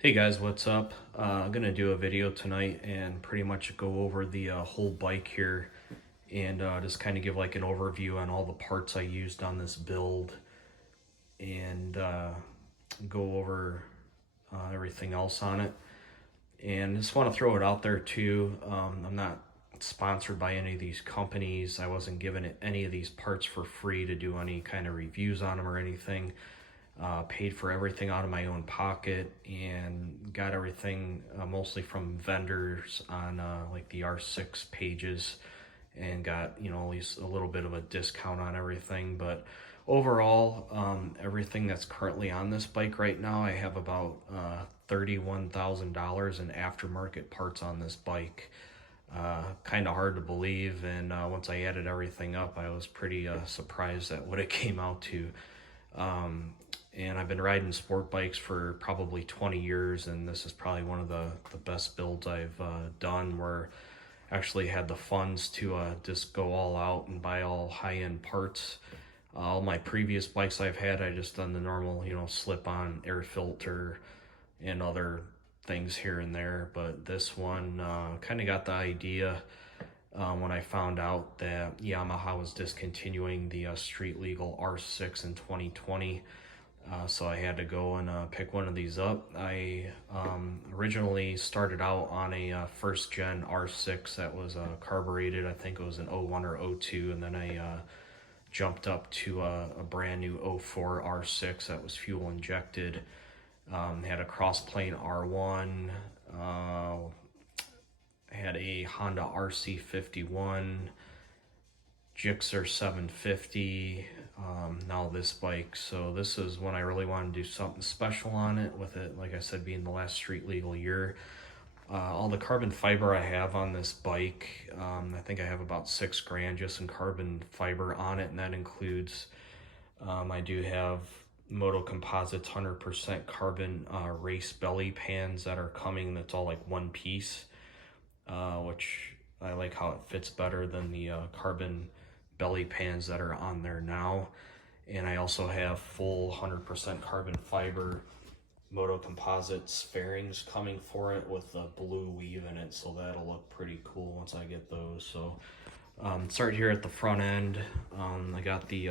Hey guys, what's up? I'm gonna do a video tonight and pretty much go over the whole bike here and just kind of give like an overview on all the parts I used on this build and go over everything else on it. And just want to throw it out there too. I'm not sponsored by any of these companies. I wasn't given any of these parts for free to do any kind of reviews on them or anything. Paid for everything out of my own pocket and got everything mostly from vendors on like the R6 pages and got, at least a little bit of a discount on everything. But overall, everything that's currently on this bike right now, I have about $31,000 in aftermarket parts on this bike. Kind of hard to believe, and once I added everything up, I was pretty surprised at what it came out to. And I've been riding sport bikes for probably 20 years, and this is probably one of the best builds I've done, where I actually had the funds to just go all out and buy all high-end parts. All my previous bikes I've had, I just done the normal, slip-on air filter and other things here and there. But this one kind of got the idea when I found out that Yamaha was discontinuing the street legal R6 in 2020. So I had to go and pick one of these up. I originally started out on a first gen R6 that was carbureted. I think it was an '01 or '02, and then I jumped up to a brand new '04 R6 that was fuel injected. Had a cross plane R1. Had a Honda RC51, Gixxer 750, now this bike. So this is when I really want to do something special on it, with it, like I said, being the last street legal year. All the carbon fiber I have on this bike, I think I have about 6 grand just in carbon fiber on it, and that includes, I do have Moto Composites 100% carbon race belly pans that are coming. That's all like one piece, which I like how it fits better than the carbon belly pans that are on there now. And I also have full 100% carbon fiber Moto Composites fairings coming for it with the blue weave in it, so that'll look pretty cool once I get those. So start here at the front end. I got the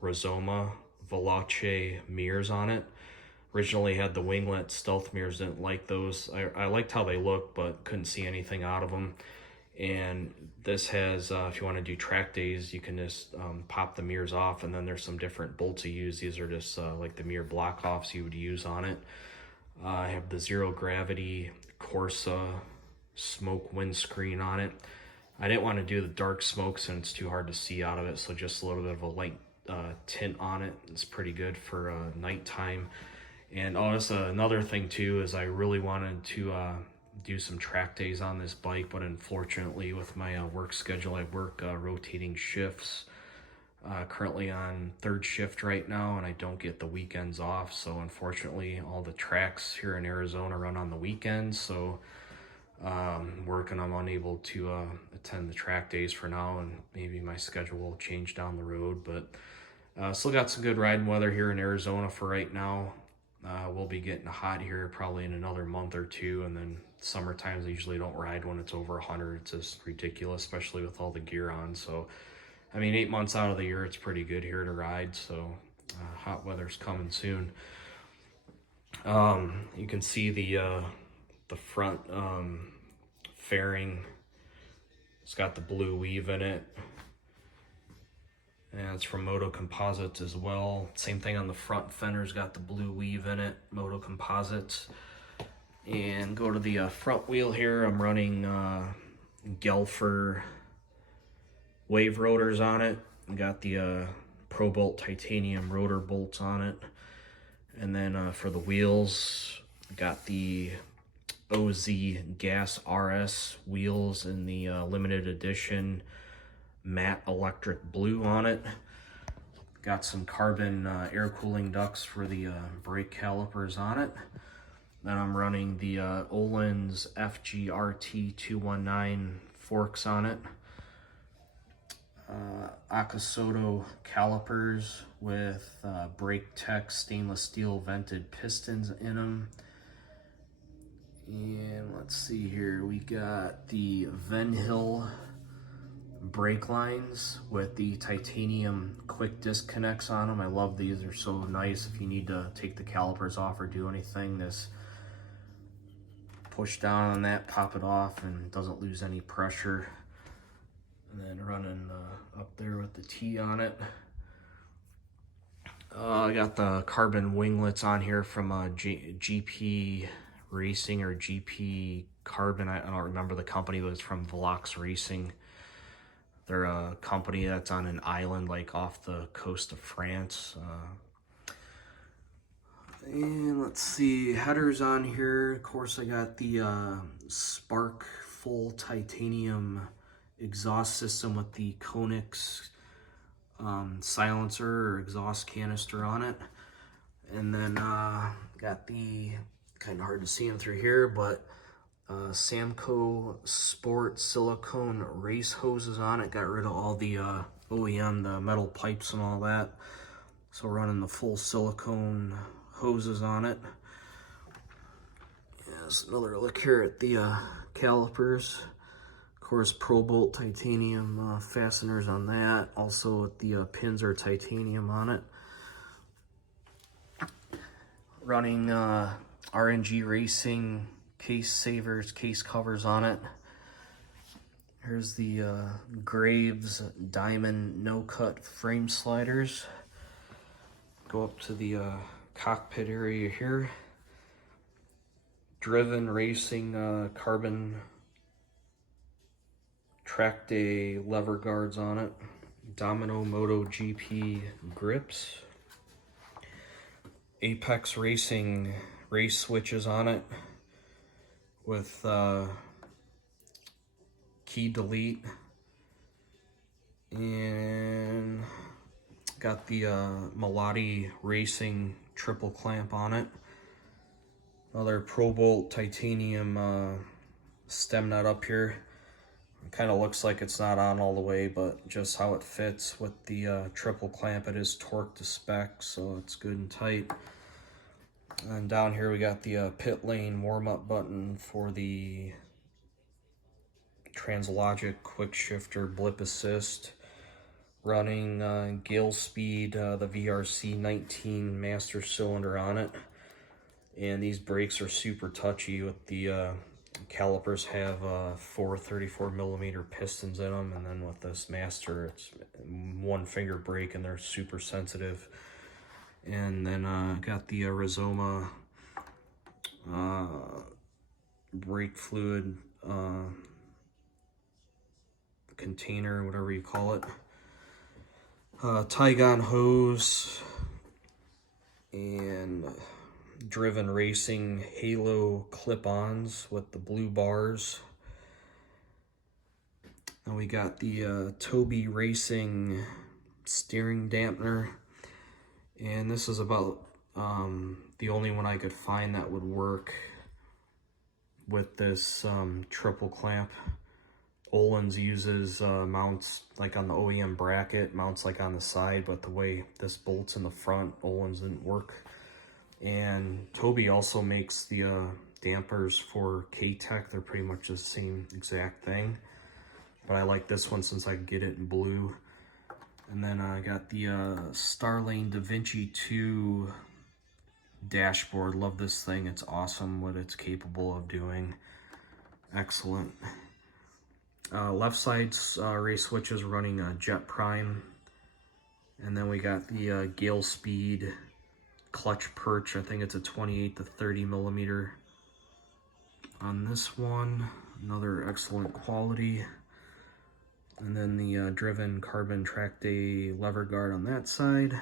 Rizoma Veloce mirrors on it. Originally had the winglet stealth mirrors, didn't like those. I liked how they looked, but couldn't see anything out of them. And this has, if you want to do track days, you can just pop the mirrors off, and then there's some different bolts you use. These are just like the mirror block offs you would use on it. I have the zero gravity Corsa smoke windscreen on it. I didn't want to do the dark smoke since it's too hard to see out of it, so just a little bit of a light tint on it. It's pretty good for nighttime. And also another thing too is I really wanted to do some track days on this bike, but unfortunately with my work schedule, I work rotating shifts. Currently on third shift right now, and I don't get the weekends off. So unfortunately, all the tracks here in Arizona run on the weekends. So working, I'm unable to attend the track days for now, and maybe my schedule will change down the road. But still got some good riding weather here in Arizona for right now. We'll be getting hot here probably in another month or two, and then summer times I usually don't ride when it's over 100. It's just ridiculous, especially with all the gear on. So I mean, 8 months out of the year, it's pretty good here to ride. So hot weather's coming soon. You can see the front fairing. It's got the blue weave in it, and it's from Moto Composites as well. Same thing on the front fender's got the blue weave in it, Moto Composites. And go to the front wheel here. I'm running Gelfer wave rotors on it. Got the Pro Bolt titanium rotor bolts on it. And then for the wheels, got the OZ Gas RS wheels in the limited edition matte electric blue on it. Got some carbon air cooling ducts for the brake calipers on it. Then I'm running the Öhlins FGRT 219 forks on it. Akasoto calipers with Brake Tech stainless steel vented pistons in them. And let's see here, we got the Van Hill brake lines with the titanium quick disconnects on them. I love these, they're so nice if you need to take the calipers off or do anything. This push down on that, pop it off, and doesn't lose any pressure. And then running up there with the T on it. I got the carbon winglets on here from GP Racing or GP Carbon. I don't remember the company, but it's from Velox Racing. They're a company that's on an island like off the coast of France. And let's see, headers on here. Of course, I got the Spark full titanium exhaust system with the Konix silencer or exhaust canister on it. And then got the, kind of hard to see them through here, but Samco Sport silicone race hoses on it. Got rid of all the OEM, the metal pipes and all that. So running the full silicone hoses on it. Yes, another look here at the calipers. Of course, Pro Bolt titanium fasteners on that. Also, the pins are titanium on it. Running RNG Racing case savers, case covers on it. Here's the Graves Diamond no-cut frame sliders. Go up to the cockpit area here. Driven Racing carbon track day lever guards on it. Domino Moto GP grips. Apex Racing race switches on it with key delete, and got the Malati Racing triple clamp on it. Another Pro Bolt titanium stem nut up here. It kind of looks like it's not on all the way, but just how it fits with the triple clamp, it is torqued to spec, so it's good and tight. And down here we got the pit lane warm-up button for the Translogic quick shifter blip assist. Running Gale Speed, the VRC 19 master cylinder on it. And these brakes are super touchy with the calipers have 4 34mm pistons in them, and then with this master it's one finger brake and they're super sensitive. And then got the Rizoma brake fluid container, whatever you call it. Tygon hose and Driven Racing Halo clip-ons with the blue bars. And we got the Toby Racing steering dampener. And this is about the only one I could find that would work with this triple clamp. Olin's uses mounts like on the OEM bracket, mounts like on the side, but the way this bolts in the front, Olin's didn't work. And Toby also makes the dampers for K-Tech. They're pretty much the same exact thing, but I like this one since I can get it in blue. And then I got the Starlane Da Vinci 2 dashboard. Love this thing. It's awesome what it's capable of doing. Excellent. Left side race switches running Jet Prime. And then we got the Gale Speed clutch perch. I think it's a 28 to 30mm on this one. Another excellent quality. And then the Driven Carbon Track Day lever guard on that side.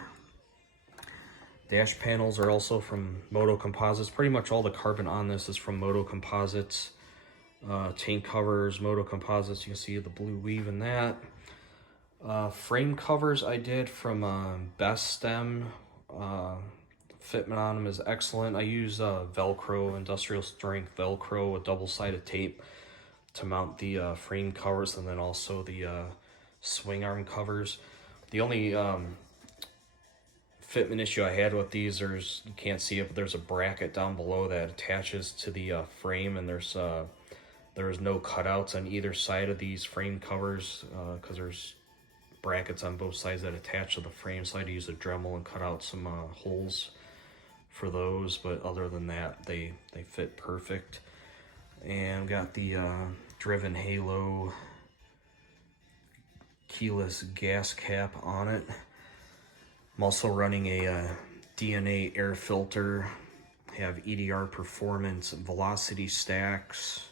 Dash panels are also from Moto Composites. Pretty much all the carbon on this is from Moto Composites. Tank covers, Moto Composites. You can see the blue weave in that. Frame covers I did from Best Stem. Fitment on them is excellent. I use Velcro, industrial strength Velcro with double-sided tape to mount the frame covers, and then also the swing arm covers. The only fitment issue I had with these, you can't see it, but there's a bracket down below that attaches to the frame, and there's no cutouts on either side of these frame covers because there's brackets on both sides that attach to the frame, so I had to use a Dremel and cut out some holes for those, but other than that, they fit perfect. And got the Driven Halo keyless gas cap on it. I'm also running a DNA air filter. I have EDR Performance velocity stacks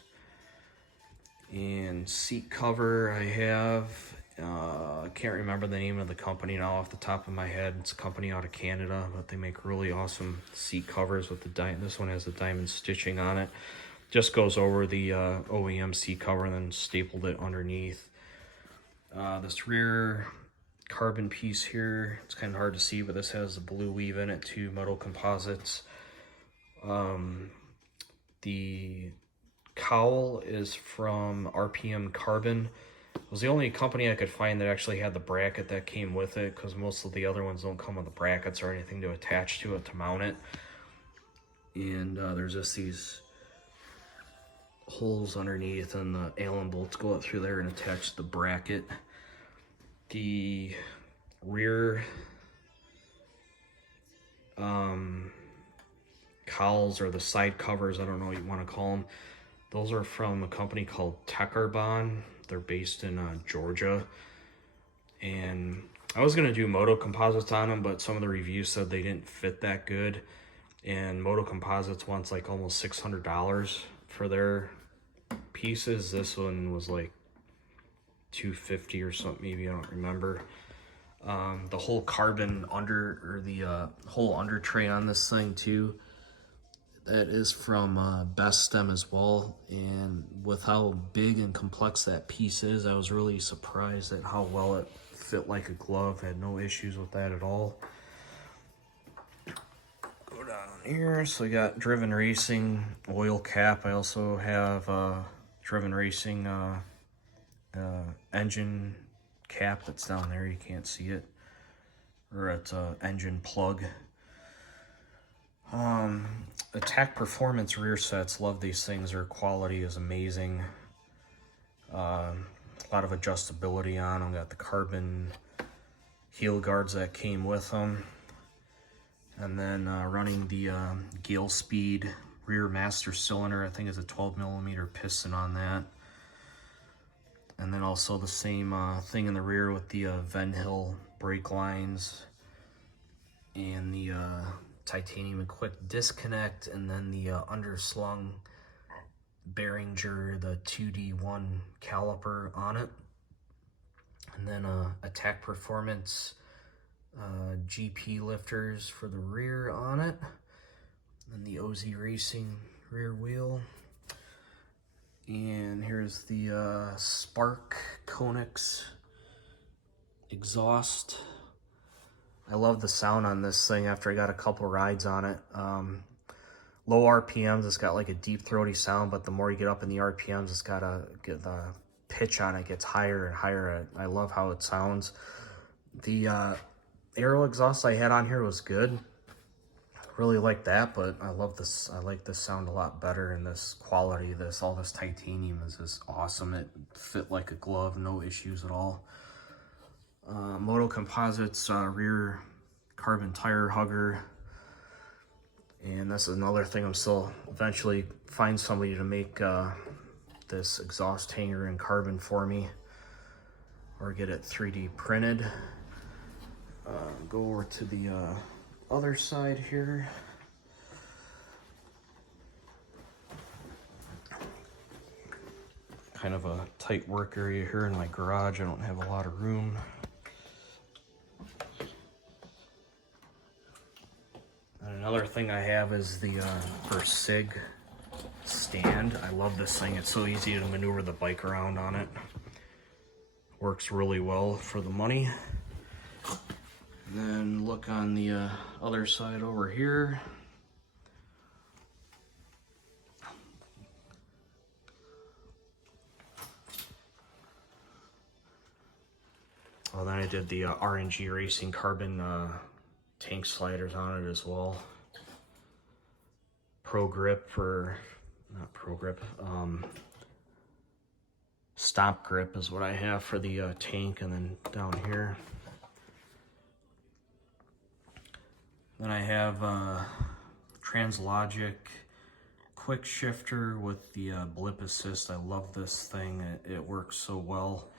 and seat cover. I have I can't remember the name of the company now off the top of my head. It's a company out of Canada, but they make really awesome seat covers with the diamond. This one has the diamond stitching on it. Just goes over the OEM seat cover and then stapled it underneath. This rear carbon piece here, it's kind of hard to see, but this has the blue weave in it too, metal composites. The cowl is from RPM Carbon. It was the only company I could find that actually had the bracket that came with it, because most of the other ones don't come with the brackets or anything to attach to it to mount it. And there's just these holes underneath, and the Allen bolts go up through there and attach the bracket. The rear cowls, or the side covers, I don't know what you want to call them, those are from a company called Tekarbon. They're based in Georgia, and I was gonna do Moto Composites on them, but some of the reviews said they didn't fit that good, and Moto Composites wants like almost $600 for their pieces. This one was like $250 or something, maybe, I don't remember. The whole carbon whole under tray on this thing too, that is from Best Stem as well, and with how big and complex that piece is, I was really surprised at how well it fit like a glove. Had no issues with that at all. Go down here, so we got Driven Racing oil cap. I also have Driven Racing engine cap that's down there, you can't see it, or it's engine plug. Attack Performance rear sets, love these things. Their quality is amazing. A lot of adjustability on them. Got the carbon heel guards that came with them, and then running the Gale Speed rear master cylinder. I think it's a 12mm piston on that, and then also the same thing in the rear with the Venhill brake lines and the titanium and quick disconnect, and then the underslung Behringer, the 2D1 caliper on it, and then Attack Performance GP lifters for the rear on it, and the OZ Racing rear wheel. And here's the Spark Konix exhaust. I love the sound on this thing after I got a couple rides on it. Low RPMs, it's got like a deep throaty sound, but the more you get up in the RPMs, it's got the pitch on it gets higher and higher. I love how it sounds. The aero exhaust I had on here was good. Really like that, but I love this. I like this sound a lot better, and this quality, all this titanium is just awesome. It fit like a glove, no issues at all. Moto Composites rear carbon tire hugger, and this is another thing. I'm still eventually find somebody to make this exhaust hanger in carbon for me, or get it 3D printed. Go over to the other side here. Kind of a tight work area here in my garage. I don't have a lot of room. And another thing I have is the Versig stand. I love this thing. It's so easy to maneuver the bike around on it. Works really well for the money. And then look on the other side over here. Well, then I did the RNG Racing carbon tank sliders on it as well. Pro grip for, not pro grip, stop grip is what I have for the tank, and then down here. Then I have Translogic quick shifter with the blip assist. I love this thing. It works so well,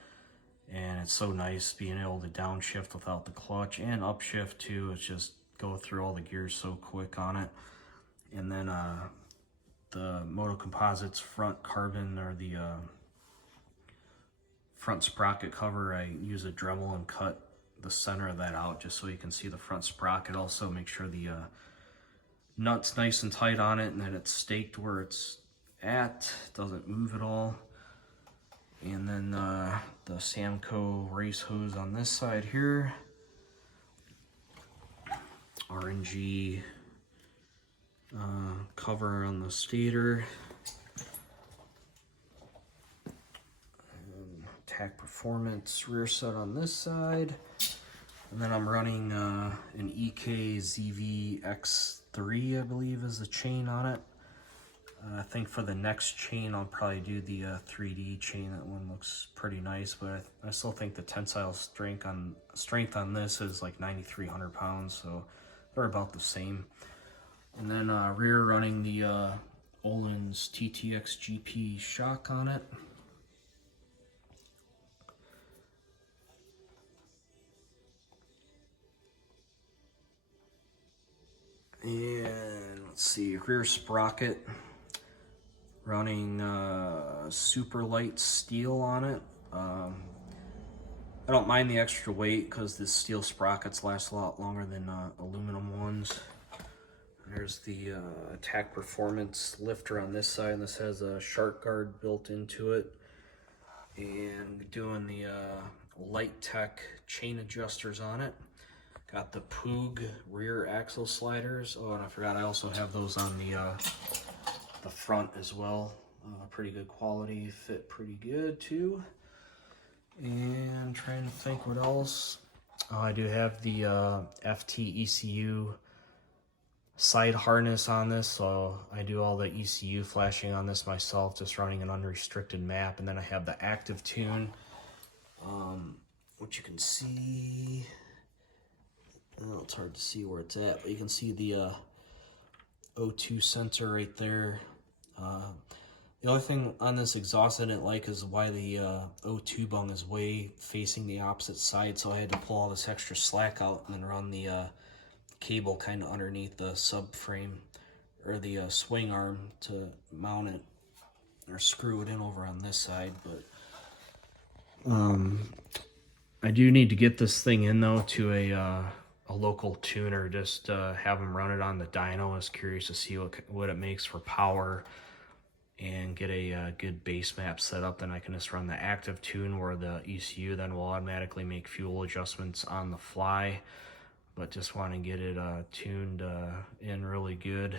and it's so nice being able to downshift without the clutch, and upshift too. It's just go through all the gears so quick on it. And then the Moto Composites front carbon, or the front sprocket cover, I use a Dremel and cut the center of that out just so you can see the front sprocket. Also make sure the nut's nice and tight on it, and that it's staked where it's at, doesn't move at all. And then the Samco race hose on this side here, RNG cover on the stator, Tack Performance rear set on this side, and then I'm running an EK ZV X3, I believe is the chain on it. I think for the next chain I'll probably do the 3D chain. That one looks pretty nice, but I still think the tensile strength on this is like 9,300 pounds, so they're about the same. And then rear running the Öhlins TTX GP shock on it. And let's see, rear sprocket running super light steel on it. I don't mind the extra weight because the steel sprockets last a lot longer than aluminum ones. There's the Tack Performance lifter on this side, and this has a shark guard built into it. And doing the Light Tech chain adjusters on it. Got the Poog rear axle sliders. Oh, and I forgot, I also have those on the front as well. Pretty good quality, fit pretty good too. And trying to think what else. Oh, I do have the FT ECU side harness on this, so I do all the ECU flashing on this myself, just running an unrestricted map. And then I have the active tune, which you can see. Oh, it's hard to see where it's at, but you can see the O2 sensor right there. The only thing on this exhaust I didn't like is why the O2 bung is way facing the opposite side, so I had to pull all this extra slack out and then run the cable kind of underneath the subframe, or the swing arm, to mount it or screw it in over on this side. But I do need to get this thing in though to a local tuner, just have them run it on the dyno. I was curious to see what it makes for power, and get a good base map set up. Then I can just run the active tune, where the ECU then will automatically make fuel adjustments on the fly. But just want to get it tuned in really good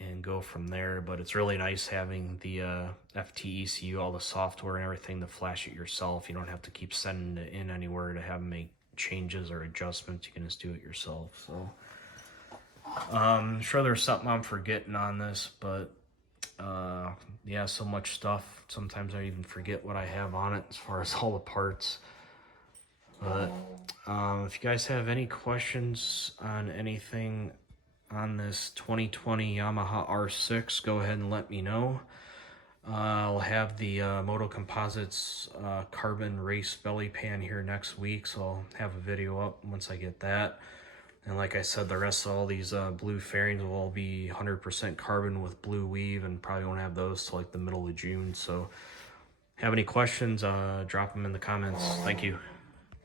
and go from there. But it's really nice having the FT ECU, all the software and everything, to flash it yourself. You don't have to keep sending it in anywhere to have them make changes or adjustments. You can just do it yourself. So I'm sure there's something I'm forgetting on this, but yeah, so much stuff. Sometimes I even forget what I have on it as far as all the parts. But if you guys have any questions on anything on this 2020 Yamaha R6, go ahead and let me know. I'll have the Moto Composites carbon race belly pan here next week, so I'll have a video up once I get that. And like I said, the rest of all these blue fairings will all be 100% carbon with blue weave, and probably won't have those till like the middle of June. So have any questions, drop them in the comments. Thank you.